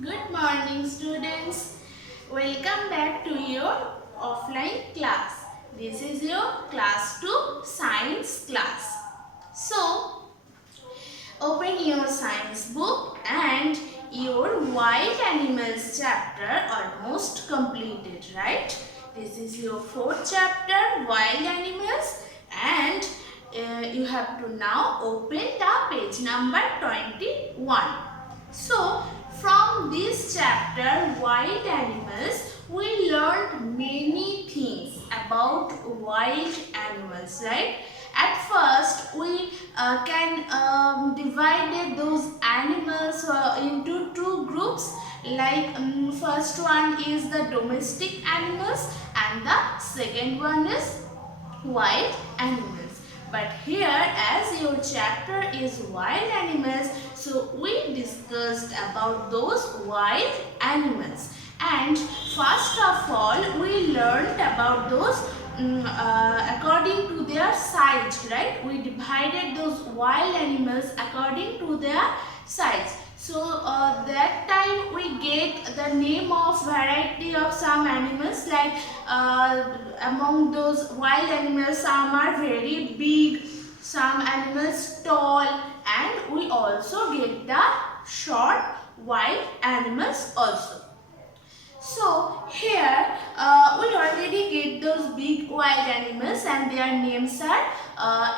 Good morning, students. Welcome back to your offline class. This is your class 2 science class. So, open your science book and your wild animals chapter almost completed, right? This is your fourth chapter, wild animals, and you have to now open the page number 21. So, from this chapter, wild animals, we learned many things about wild animals, right? At first, we can divide those animals into two groups. Like first one is the domestic animals and the second one is wild animals. But here, as your chapter is wild animals, so we discussed about those wild animals. And first of all, we learned about those according to their size, right? We divided those wild animals according to their size. So that time we get the name of variety of some animals, like among those wild animals, some are very big, some animals tall, and we also get the short wild animals also. So here we already get those big wild animals and their names are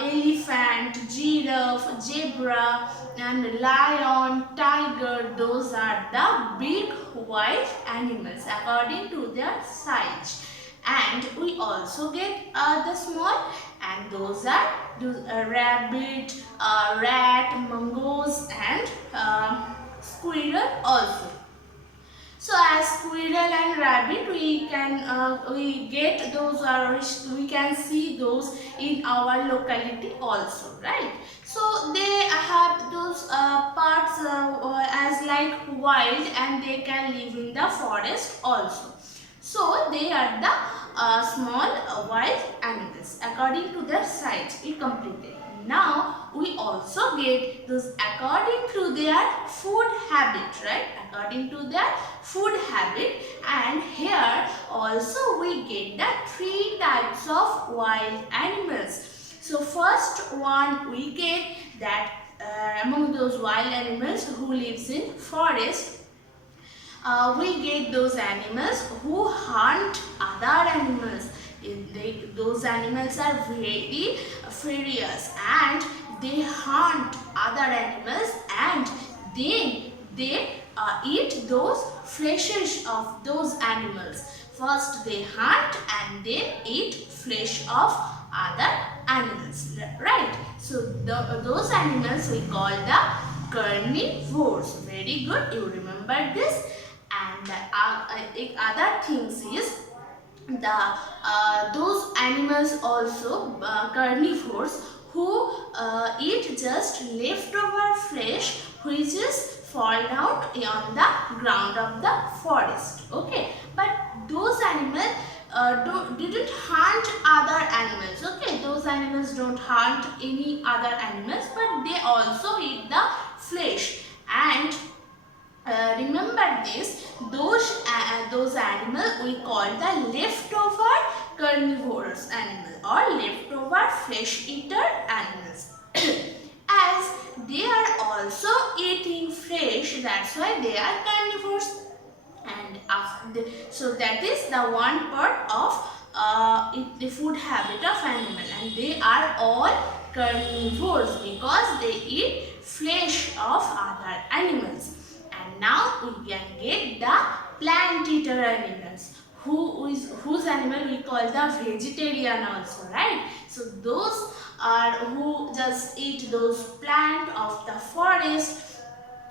elephant, giraffe, zebra and lion, tiger. Those are the big wild animals according to their size. And we also get the small, and those are rabbit, rat, mongoose and squirrel also. So as squirrel and rabbit, we get those, or we can see those in our locality also, right? So they have those parts as like wild, and they can live in the forest also. So they are the small wild animals according to their size. We completed. Now we also get those according to their food habit, right? According to their food habit, and here also we get the three types of wild animals. So first one we get that among those wild animals who lives in forest, we get those animals who hunt other animals. Those animals are very furious and they hunt other animals, and then they eat those fleshes of those animals. First they hunt and then eat flesh of other animals, right? So those animals we call the carnivores. Very good, you remember this. And the other things is the those animals also carnivores who eat just leftover flesh which is fall down on the ground of the forest. Okay, but those animals didn't hunt other animals. Okay, those animals don't hunt any other animals, but they also eat the flesh. And remember this, those animals we call the leftover carnivorous animal or leftover flesh eater animals. As they are also eating flesh, that's why they are carnivores. And so that is the one part of the food habit of animal, and they are all carnivores because they eat flesh of other animals. And now we can get the plant eater animals, whose animal we call the vegetarian also, right? So those are who just eat those plant of the forest.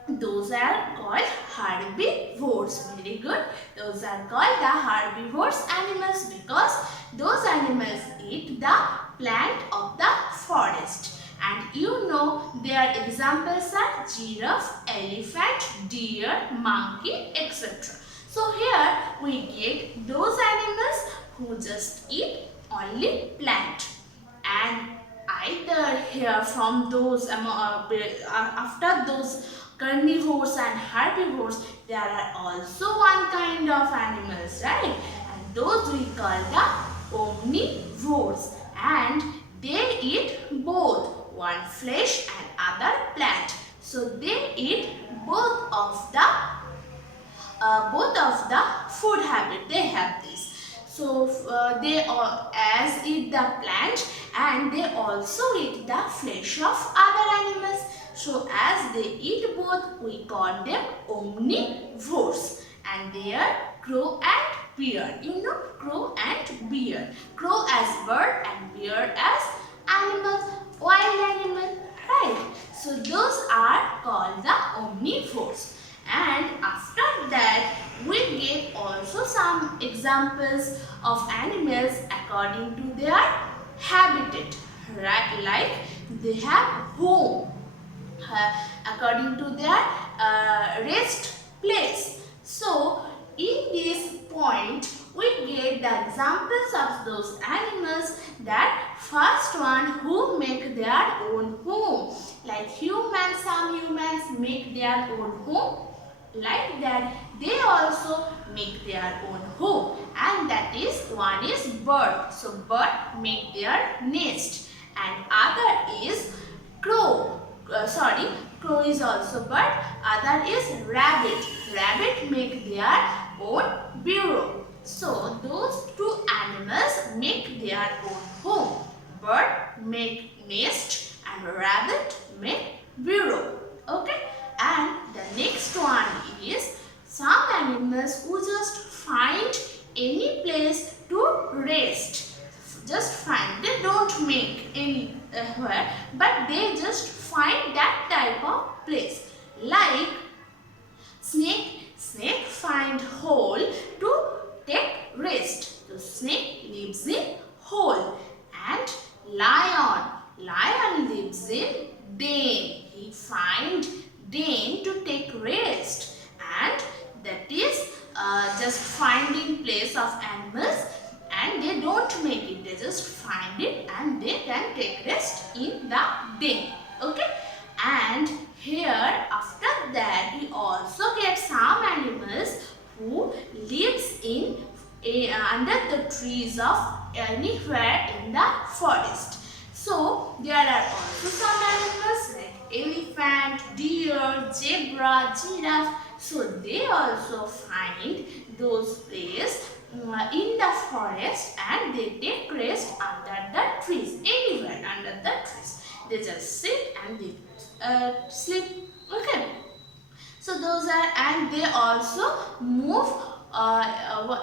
Those are called herbivores. Very good. Those are called the herbivores animals because those animals eat the plant of the forest. And you know their examples are giraffe, elephant, deer, monkey, etc. So here we get those animals who just eat only plant. And either here from those after those carnivores and herbivores, there are also one kind of animals, right? And those we call the omnivores, and they eat both one flesh and other plant. So they eat both of the food habit. They have this. So they as eat the plant, and they also eat the flesh of other animals. So as they eat both, we call them omnivores. And they are crow and bear. You know, crow and bear. Crow as bird and bear as animals, wild animal, right? So those are called the omnivores. And after that, we get also some examples of animals according to their habitat, right? Like they have home according to their rest place. So in this point, we get the examples of those animals. That first one, who make their own home, like humans. Some humans make their own home. Like that, they also make their own home, and that is one is bird. So bird make their nest, and other is crow. Crow is also bird. Other is rabbit. Rabbit make their own burrow. So those two animals make their own home. Bird make nest and rabbit make burrow. Okay. And the next one is some animals who just find any place to rest. Just find. They don't make anywhere, but they just find that type of place. Like snake. Snake find hole to take rest. So snake lives in hole. And lion. Lion lives in den. He find den to take rest, and that is just finding place of animals, and they don't make it. They just find it and they can take rest in the den. Okay. And here after that, we also get some animals who lives in under the trees of anywhere in the forest. So there are also some animals like elephant, deer, zebra, giraffe. So they also find those places in the forest, and they take rest under the trees, anywhere under the trees. They just sit and they sleep. Okay. So those are, and they also move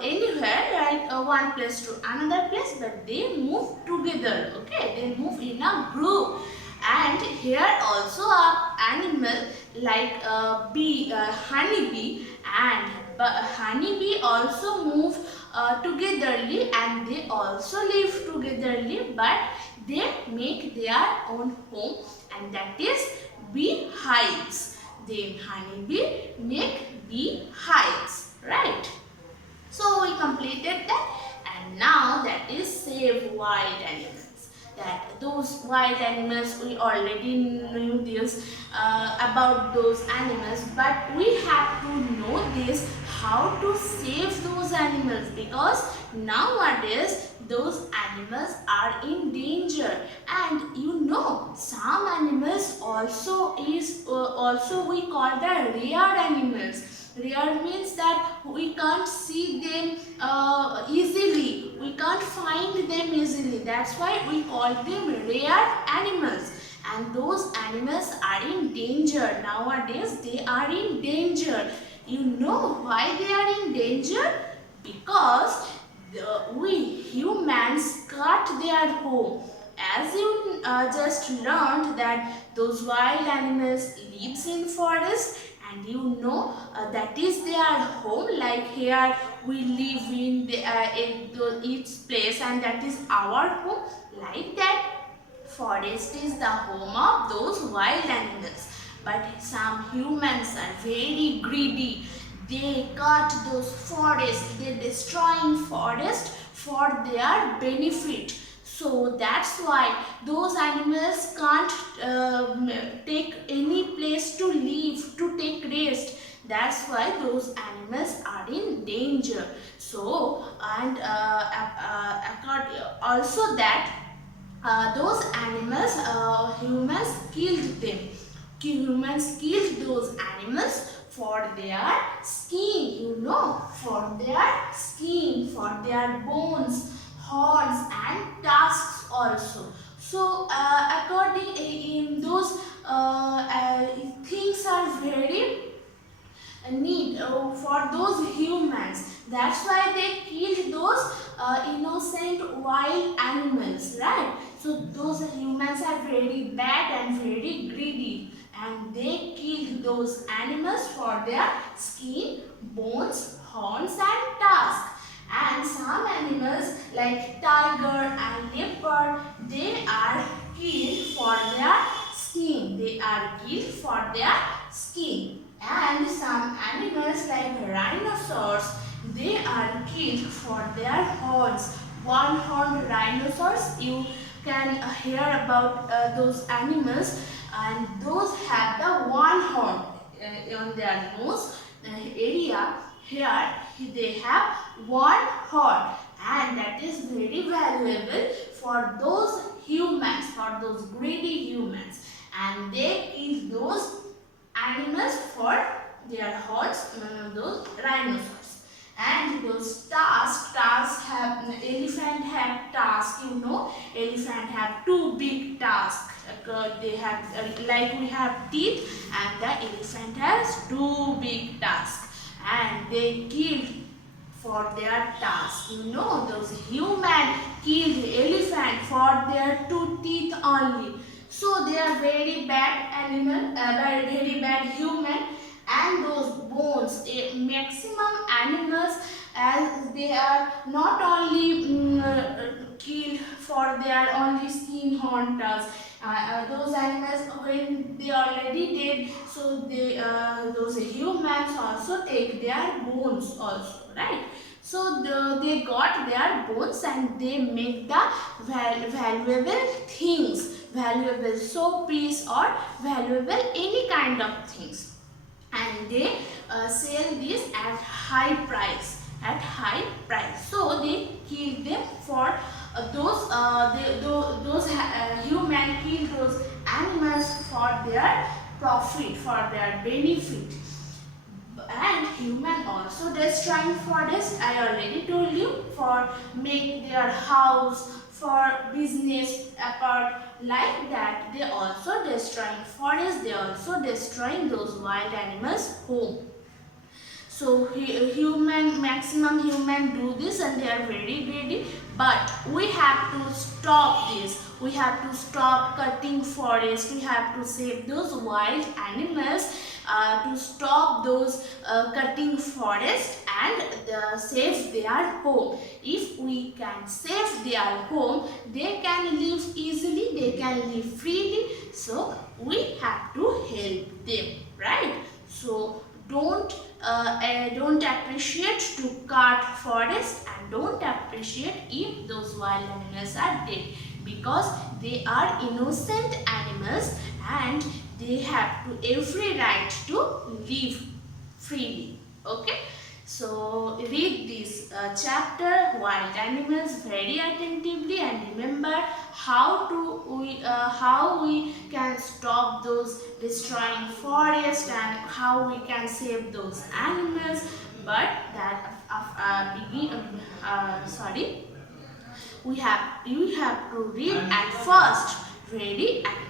anywhere, like one place to another place, but they move together. Okay, they move in a group. And here also a animal like honeybee, and honeybee also move togetherly, and they also live togetherly, but they make their own home, and that is bee hives. Then honeybee make bee hives, right? So we completed that, and now that is save wild animals. That those wild animals, we already knew this about those animals, but we have to know this how to save those animals, because nowadays those animals are in danger. And you know, some animals also we call the rare animals. Rare means that we can't see them easily. We can't find them easily. That's why we call them rare animals. And those animals are in danger. Nowadays they are in danger. You know why they are in danger? Because we humans cut their home. As you just learned that those wild animals lives in forest, and you know that is their home. Like here we live in each place, and that is our home. Like that, forest is the home of those wild animals. But some humans are very greedy. They cut those forests. They destroying forest for their benefit. So that's why those animals can't take any place to live, to take rest. That's why those animals are in danger. So, and also that those animals, humans killed them. Humans killed those animals for their skin, for their skin, for their bones, horns and tusks also. So according in those things are very need for those humans. That's why they killed those innocent wild animals, right? So those humans are very bad and very greedy, and they killed those animals for their skin, bones, horns and tusks. And some animals like tiger and leopard, they are killed for their skin. They are killed for their skin. And some animals like rhinoceros, they are killed for their horns. One-horned rhinoceros, you can hear about those animals, and those have the one horn on their nose area. Here they have one horn, and that is very valuable for those humans, for those greedy humans, and they kill those animals for their horns, those rhinoceros. And those tusks have, elephant have tusks, elephant have two big tusks. They have, like we have teeth, and the elephant has two big tusks, and they killed for their tusks. Those human killed elephant for their two teeth only. So they are very bad animal, very bad human. And those bones, maximum animals, as they are not only killed for their only skin, horn, tusks. Those animals, when they already dead, so they those humans also take their bones also, right? So they got their bones and they make the valuable things, valuable soap piece or valuable any kind of things, and they sell this at high price, so they kill them for those human kill those animals for their profit, for their benefit. And human also destroying forest, I already told you, for make their house, for business, apart like that. They also destroying forest, they also destroying those wild animals home. So maximum human do this, and they are very greedy. But we have to stop this. We have to stop cutting forest. We have to save those wild animals, to stop those cutting forest and save their home. If we can save their home, they can live easily, they can live freely. So we have to help them, right? So don't appreciate to cut forest, and don't appreciate if those wild animals are dead, because they are innocent animals and they have to every right to live freely. Okay, so read this chapter wild animals very attentively, and remember how we can stop those destroying forest and how we can save those animals. But that you have to read at first very actively.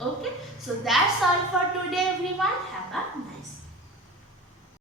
Okay, so that's all for today everyone. Have a